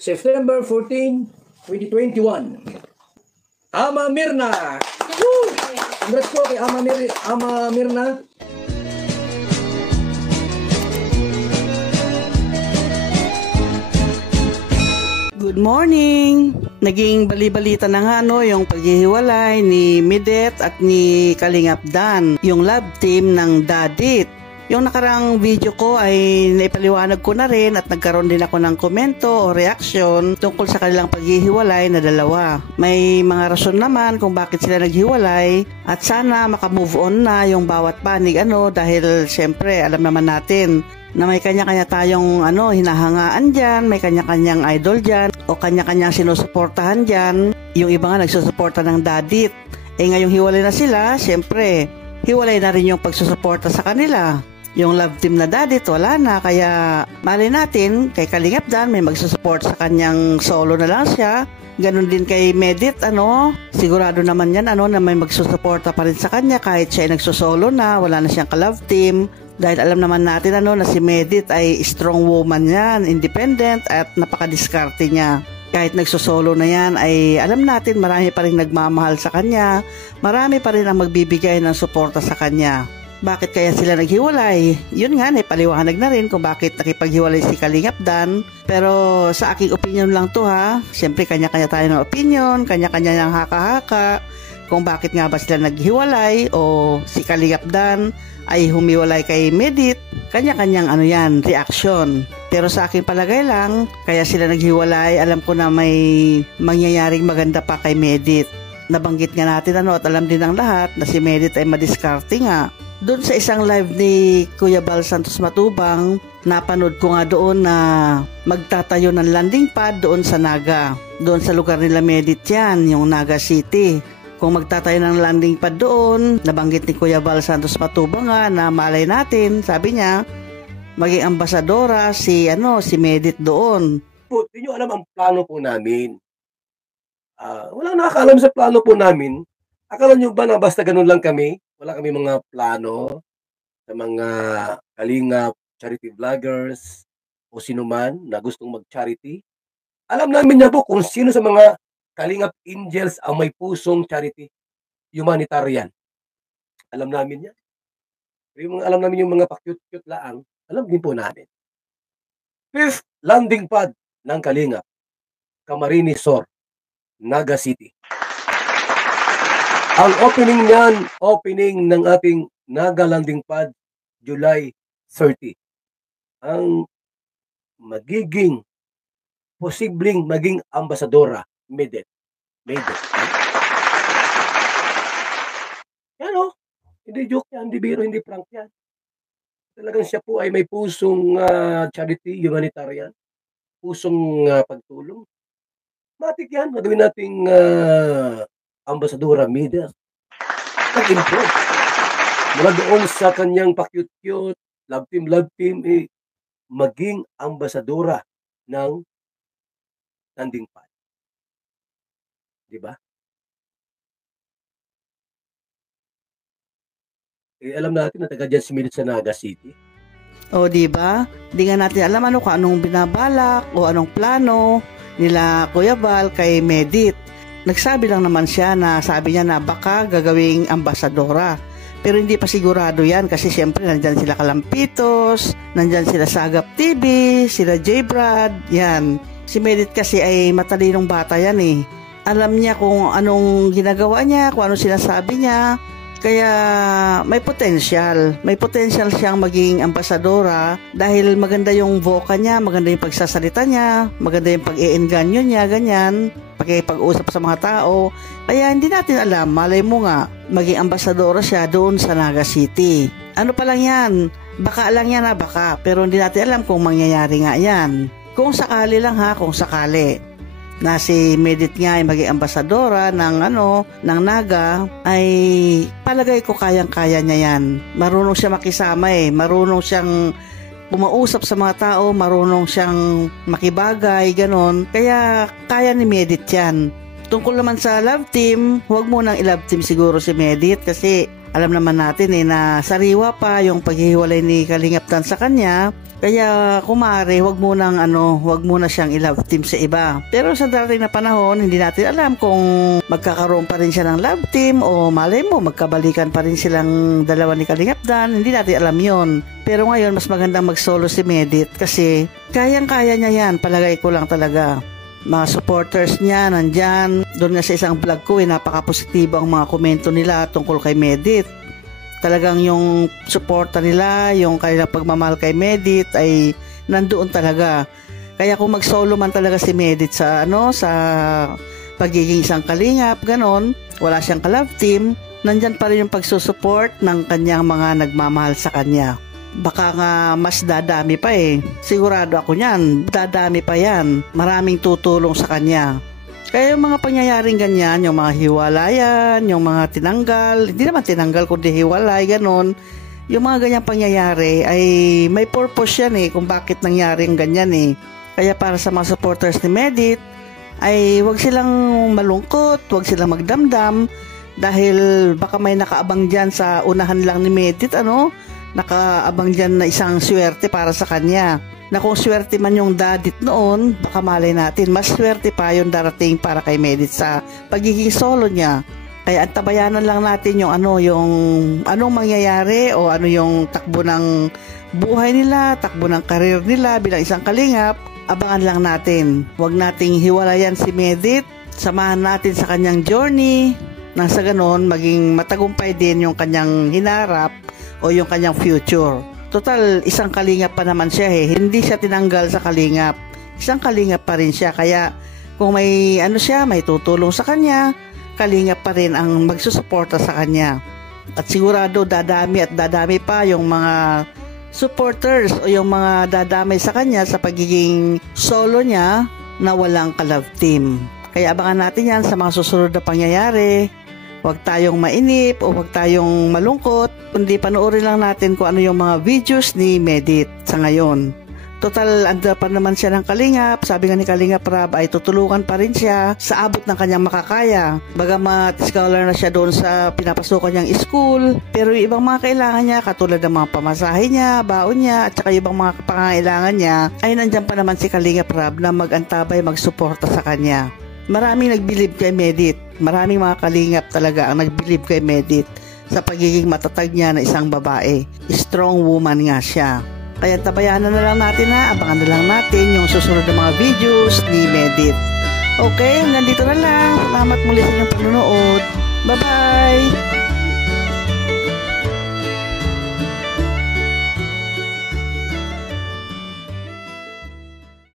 September 14, 2021. Ama Mirna! Woo! Congrats po kay Ama Mirna. Good morning! Naging bali-balita na nga yung paghihiwalay ni Midet at ni Kalingap Dan, yung love team ng Dadit. Yung nakarang video ko ay naipaliwanag ko na rin at nagkaroon din ako ng komento o reaction tungkol sa kanilang paghihiwalay na dalawa. May mga rason naman kung bakit sila naghiwalay at sana makamove on na yung bawat panig dahil syempre alam naman natin na may kanya-kanya tayong hinahangaan dyan, may kanya-kanyang idol dyan o kanya-kanyang sinusuportahan dyan. Yung iba nga nagsusuporta ng Dadit. Ngayong hiwalay na sila, syempre hiwalay na rin yung pagsusuporta sa kanila. Yung love team na Dadit wala na, kaya mali natin kay Kalingap Dan may magsusupport sa kanyang solo na lang siya. Ganon din kay Medit, sigurado naman yan na may magsusuporta pa rin sa kanya kahit siya ay nagsusolo na, wala na siyang ka-love team. Dahil alam naman natin na si Medit ay strong woman yan, independent at napakadiskarte niya. Kahit nagsusolo na yan ay alam natin marami pa rin nagmamahal sa kanya, marami pa rin ang magbibigay ng suporta sa kanya. Bakit kaya sila naghiwalay? Yun nga, paliwanag na rin kung bakit nakipaghiwalay si Kalingap Dan. Pero sa aking opinion lang to ha. Siyempre kanya-kanya tayo ng opinion, kanya-kanya ng haka-haka. Kung bakit nga ba sila naghiwalay o si Kalingap Dan ay humiwalay kay Medit. Kanya-kanyang reaction. Pero sa aking palagay lang, kaya sila naghiwalay, alam ko na may mangyayaring maganda pa kay Medit. Nabanggit nga natin at alam din ng lahat na si Medit ay madiskarte nga. Doon sa isang live ni Kuya Bal Santos Matubang, napanood ko nga doon na magtatayo ng landing pad doon sa Naga. Doon sa lugar nila Medit yan, yung Naga City. Kung magtatayo ng landing pad doon, nabanggit ni Kuya Bal Santos Matubang nga na malay natin, sabi niya, maging ambasadora si Medit doon. Hindi nyo alam ang plano po namin. Walang nakakaalam sa plano po namin. Akala nyo ba na basta ganun lang kami? Wala kami mga plano sa mga Kalingap, charity vloggers, o sino man na gustong mag-charity. Alam namin niya po kung sino sa mga Kalingap Angels ang may pusong charity, humanitarian. Alam namin yan. Alam namin yung mga pa-cute-cute laang, alam din po namin. Fifth landing pad ng Kalingap, Camarines Sur, Naga City. Ang opening ng ating Naga landing pad, July 30. Ang posibleng maging ambasadora, Medet. Yan hindi joke yan, hindi biro, hindi prank yan. Talagang siya po ay may pusong charity, humanitarian, pusong pagtulong. Matik yan, magawin nating ambasadora Medet. Nag-improve. Mula doon sa kanyang pa-cute-cute, love team, maging ambasadora ng landing pad. Diba? Alam natin na taga dyan si Medet sa Naga City. O diba? Di nga natin alam kung anong binabalak o anong plano nila Kuya Bal kay Medit. Nagsabi lang naman siya sabi niya na baka gagawing ambasadora. Pero hindi pa sigurado yan kasi siyempre nandyan sila Kalampitos, nandyan sila Sagap TV, sila J. Brad, yan. Si Medit kasi ay matalinong bata yan Alam niya kung anong ginagawa niya, kung anong sinasabi niya. Kaya may potential siyang maging ambasadora dahil maganda yung voka niya, maganda yung pagsasalita niya, maganda yung pag-ienganyo niya, ganyan, pag-usap sa mga tao. Kaya hindi natin alam, malay mo nga, maging ambasadora siya doon sa Naga City. Ano pa lang yan, baka lang yan baka, pero hindi natin alam kung mangyayari nga yan. Kung sakali lang kung sakali na si Medit nga ay maging ambasadora ng Naga, ay palagay ko kayang-kaya niya yan. Marunong siya makisama marunong siyang pumausap sa mga tao, marunong siyang makibagay, ganon. Kaya kaya ni Medit yan. Tungkol naman sa love team, huwag mo nang i-love team siguro si Medit kasi Alam naman natin na sariwa pa yung paghihiwalay ni Kalingap Dan sa kanya. Kaya kung maaari, wag muna siyang i-love team sa iba. Pero sa darating na panahon, hindi natin alam kung magkakaroon pa rin siya ng love team o malay mo, magkabalikan pa rin silang dalawa ni Kalingap Dan. Hindi natin alam yon. Pero ngayon, mas magandang mag-solo si Medit kasi kayang-kaya niya yan, palagay ko lang talaga. Mga supporters niya nandyan. Doon nga sa isang vlog ko napaka-positibo ang mga komento nila tungkol kay Medit. Talagang yung suporta nila, yung kanilang pagmamahal kay Medit ay nandoon talaga. Kaya kung mag-solo man talaga si Medit sa pagiging isang kalingap, ganon, wala siyang ka-love team, nandyan pa rin yung pagsusupport ng kanyang mga nagmamahal sa kanya. Baka nga mas dadami pa Sigurado ako niyan, dadami pa yan. Maraming tutulong sa kanya. Kaya yung mga pangyayaring ganyan, yung mga hiwalayan, yung mga tinanggal, hindi naman tinanggal kundi hiwalay, ganon. Yung mga ganyang pangyayari ay may purpose yan kung bakit nangyari yung ganyan Kaya para sa mga supporters ni Medit, ay wag silang malungkot, wag silang magdamdam, dahil baka may nakaabang dyan sa unahan lang ni Medit, nakaabang dyan na isang swerte para sa kanya. Na kung swerte man yung dadit noon, baka malay natin, mas swerte pa yung darating para kay Medit sa pagiging solo niya. Kaya antabayanan lang natin yung anong mangyayari o ano yung takbo ng buhay nila, takbo ng karir nila bilang isang kalingap. Abangan lang natin. Huwag nating hiwalayan si Medit. Samahan natin sa kanyang journey. Nang sa ganon, maging matagumpay din yung kanyang hinarap o yung kanyang future. Total, isang kalingap pa naman siya Hindi siya tinanggal sa kalingap. Isang kalingap pa rin siya. Kaya kung may may tutulong sa kanya, kalingap pa rin ang magsusuporta sa kanya. At sigurado dadami at dadami pa yung mga supporters o yung mga dadamay sa kanya sa pagiging solo niya na walang ka-love team. Kaya abangan natin yan sa mga susunod na pangyayari. Huwag tayong mainip o huwag tayong malungkot, kundi panoorin lang natin kung ano yung mga videos ni Medit sa ngayon. Total, andar pa naman siya ng kalingap. Sabi nga ni Kalingap Rab ay tutulungan pa rin siya sa abot ng kanyang makakaya. Bagamat scholar na siya doon sa pinapasukan niyang school, pero yung ibang mga kailangan niya, katulad ng mga pamasahe niya, baon niya, at saka ibang mga pangangailangan niya, ay nandyan pa naman si Kalingap Rab na mag-antabay, magsuporta sa kanya. Maraming nagbilib kay Medit. Maraming mga kalingap talaga ang nagbilib kay Medit sa pagiging matatag niya na isang babae. Strong woman nga siya. Kaya tabayanan na lang natin abangan na lang natin yung susunod na mga videos ni Medit. Okay, hanggang dito na lang. Salamat muli sa inyong panonood. Bye-bye!